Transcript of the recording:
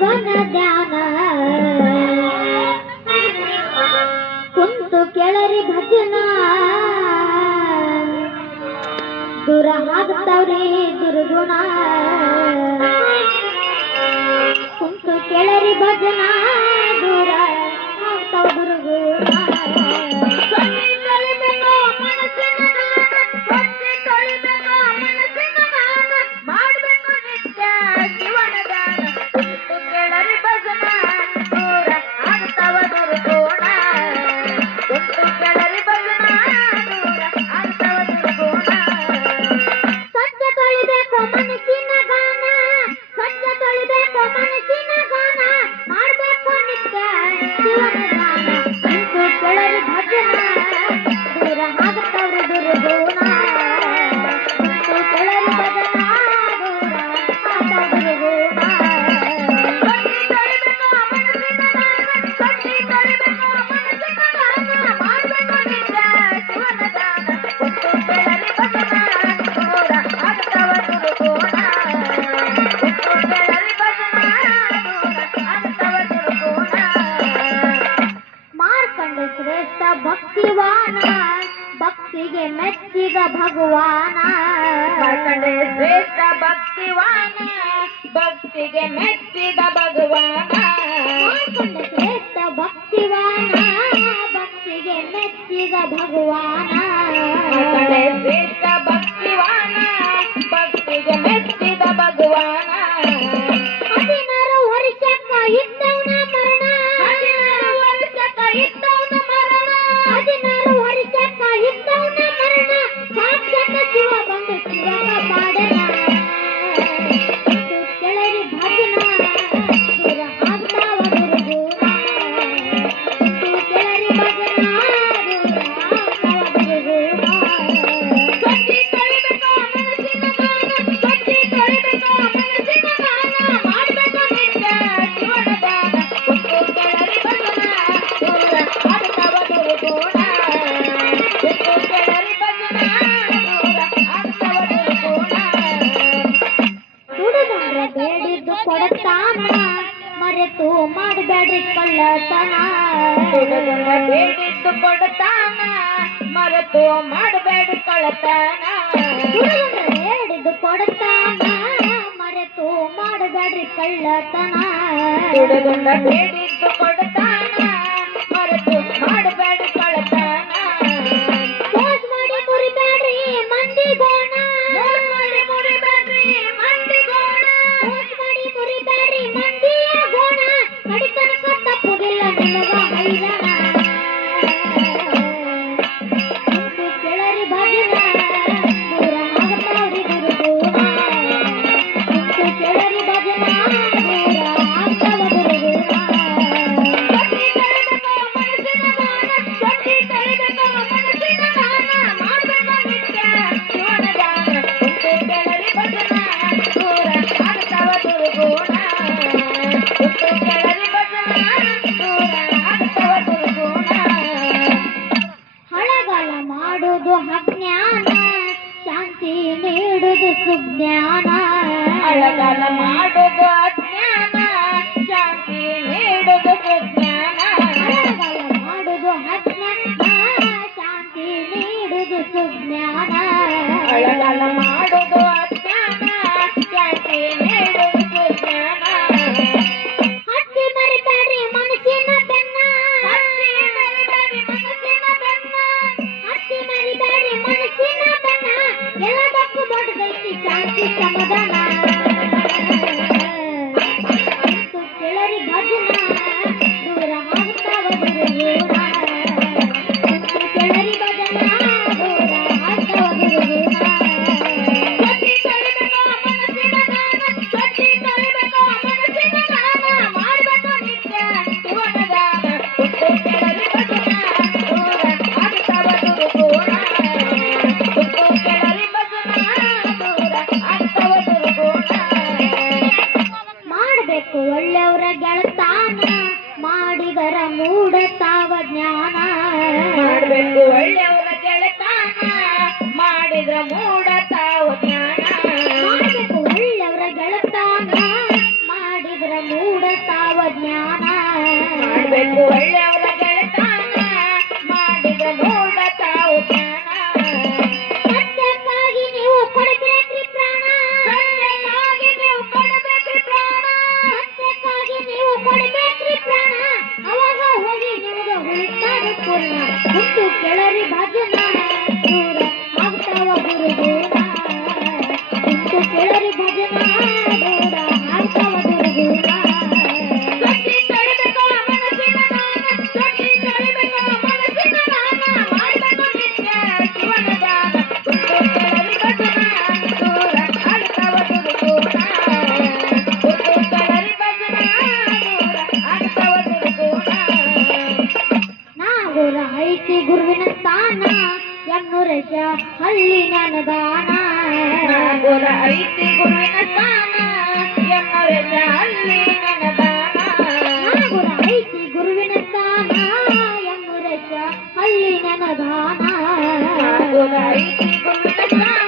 ಶಿವನ ಧ್ಯಾನ ಕುಂತು ಕೆಳರಿ ಭಜನ ದೂರ ಆಗ್ತಾವ್ರಿ ದುರ್ಗುಣ ಕುಂತು ಕೆಳರಿ ಭಜನ ದೂರ ಆಗ್ತಾವ ದುರ್ಗುಣ ಶ್ರೇಷ್ಠ ಭಕ್ತಿವಾನ ಭಕ್ತಿಗೆ ಮೆಚ್ಚಿದ ಭಗವಾನ ಶ್ರೇಷ್ಠ ಭಕ್ತಿವಾನ ಭಕ್ತಿಗೆ ಮೆಚ್ಚಿದ ಭಗವಾನ ಶ್ರೇಷ್ಠ ಭಕ್ತಿವಾನ ಭಕ್ತಿಗೆ ಮೆಚ್ಚಿದ ಭಗವಾನ ಶ್ರೇಷ್ಠ ಭಕ್ತಿವಾನ ಭಕ್ತಿಗೆ ಮೆಚ್ಚಿದ ಭಗವಾನ 16 ವರ್ಷಕ್ಕ ಇದ್ದವನ ಮರಣ 16 ವರ್ಷಕ್ಕ ಇದ್ದವನ ಮರಣ ಸಾಕ್ಷಾತ್ ಶಿವ ಬಂದು ಶಿವನ ಪಾಡನ ಕೆಳರಿ ಭಜನ ದೂರ ಆಗ್ತಾವ ದುರ್ಗುಣ ಕೆಳರಿ ಭಜನ ದೂರ ಆಗ್ತಾವ ದುರ್ಗುಣ ಕಟ್ಟಿ ತೊಳಿಬೇಕು ಮನಸ್ಸಿನ ಗಾನ ಕಟ್ಟಿ ತೊಳಿಬೇಕು ಮನಸ್ಸಿನ ಗಾನ ಮಾಡಬೇಕು ನಿತ್ಯ ಶಿವನ ದಾನ ಕುಂತು ಕೆಳರಿ ಭಜನ ದೂರ ಆಗ್ತಾವ ದುರ್ಗುಣ ಕುಂತು ಕೆಳರಿ ಭಜನ ದೂರ ಆಗ್ತಾವ ದುರ್ಗುಣ ದುಡಿದಂದ್ರ ಬೇಡಿದ್ದು ಕೊಡತಾನ ಮರೆತು ಮಾಡಬೇಡ್ರಿ ಕಳ್ಳತನ ದುಡಿದಂದ್ರ ಬೇಡಿದ್ದು ಕೊಡ್ತಾನ ಮರೆತು ಮಾಡಬೇಡಿ ಕಳ್ಳತನ ದುಡಿದಂದ್ರ ಬೇಡಿದ್ದು ಕೊಡತಾನ ಮರೆತು ಮಾಡಬೇಡ್ರಿ ಕಳ್ಳತನ ದುಡಿದಂದ್ರ ಬೇಡಿದ್ದು ಕೊಡ್ತಾನ ಮರೆತು ಮಾಡಬೇಡಿ ಕಳ್ಳತನ ಮೋಸ ಮಾಡಿ ಮುರಿಬೇಡ್ರಿ ಮಂದಿ ಗೋಣ ಮೋಸ ಮಾಡಿ ಮುರಿಬೇಡ್ರಿ ಮಂದಿ ಗೋಣ ಮೋಸ ಮಾಡಿ ಮುರಿಬೇಡ್ರಿ ಮಂದಿಯ ಗೋಣ ಕಡಿತನಕ ತಪ್ಪುದಿಲ್ಲ ನಿಮಗ ಹೈರಾಣ ಕುಂತು ಕೆಳರಿ ಭಜನ ದೂರ ಆಗ್ತಾವ್ರಿ ದುರ್ಗುಣ ಕುಂತು ಕೆಳರಿ ಭಜನ ದೂರ ಆಗ್ತಾವ ದುರ್ಗುಣ ಕಟ್ಟಿ ತೊಳಿಬೇಕು ಮನಸ್ಸಿನ ಗಾನ ಕಟ್ಟಿ ತೊಳಿಬೇಕು ಮನಸ್ಸಿನ ಗಾನ ಮಾಡಬೇಕು ನಿತ್ಯ ಶಿವನ ದಾನ ಕುಂತು ಕೆಳರಿ ಭಜನ ದೂರ ಆಗ್ತಾವ ದುರ್ಗುಣ ಕುಂತು ಕೆಳರಿ ಭಜನ ದೂರ ಆಗ್ತಾವ ದುರ್ಗುಣ ಹಳಗಾಲ ಮಾಡುವುದು ಅಜ್ಞಾನ ಶಾಂತಿ ನೀಡುವುದು ಸುಜ್ಞಾನ ಅಳಗಾಲ ಮಾಡೋದು ಅಜ್ಞಾನ ಶಾಂತಿ ನೀಡುವುದು ಸುಜ್ಞಾನ ಹಳಗಾಲ ಮಾಡುವುದು ಅಜ್ಞಾನ ಶಾಂತಿ ನೀಡುವುದು ಸುಜ್ಞಾನ ಅಳಗಾಲ ಮಾಡೋದು ಅಜ್ಞಾನ ಶಾಂತಿ ನೀಡುವುದು ಸುಜ್ಞಾನ ಹತ್ತಿ ಮರಿಬೇಡ್ರಿ ಮನಸ್ಸಿನ ಬೆನ್ನ ಹತ್ತಿ ಮರಿಬೇಡಿ ಮನಸ್ಸಿನ ಬೆನ್ನ ಹತ್ತಿ ಮರಿಬೇಡ್ರಿ ಮನಸ್ಸಿನ ಬೆನ್ನ ಎಲ್ಲದಕ್ಕೂ ದೊಡ್ಡದೈತಿ ಶಾಂತಿ ಸಮಾಧಾನ ಕುಂತು ಕೆಳರಿ ಭಜನ ದೂರ ಆಗ್ತಾವ ದುರ್ಗುಣ ಕುಂತು ಕೆಳರಿ ಭಜನ ದೂರ ಆಗ್ತಾವ ದುರ್ಗುಣ ಪೂರ್ಣ ಹುಟ್ಟು ಕೆಳರಿ ಭಜನ ದೂರ ಆಗ್ತಾವ ಗುರುಗುಣ ಹುಟ್ಟು ಕೆಳರಿ ಭಜನ ದೂರ ಆಗ್ತಾವ ಗುರುಗುಣ ಸೊಟ್ಟಿ ತೊಳಿಬೇಕು ಮನಸ್ಸಿನ ದಾನ ಸೊಟ್ಟಿ ತೊಳಿಬೇಕು ಮನಸ್ಸಿನ ದಾನ ಮಾಡಬೇಕು ನಿತ್ಯ ಶಿವನ ದಾನ ಹುಟ್ಟು ಕೆಳರಿ ಭಜನ ದೂರ ಆಗ್ತಾವ ಗುರುಗುಣ ಹುಟ್ಟು ಕೆಳರಿ ಭಜನ ದೂರ ಆಗ್ತಾವ ಗುರುಗುಣ ನಾಗುರ ಐತಿ ಗುರುವಿನ ಸ್ಥಾನ ಎನ್ನೂರಶ ಹಳ್ಳಿ ನನದಾನ ನಾಗುರ ಐತಿ ಗುರುವಿನ ಸ್ಥಾನ ಎನ್ನೂರಶ ಹಳ್ಳಿ ನನದಾನ ನಾಗುರ ಐತಿ ಗುರುವಿನ ಸ್ಥಾನ ಎನ್ನೂರಶ ಹಳ್ಳಿ ನನದಾನ ನಾಗುರ ಐತಿ ಗುರುವಿನ ಸ್ಥಾನ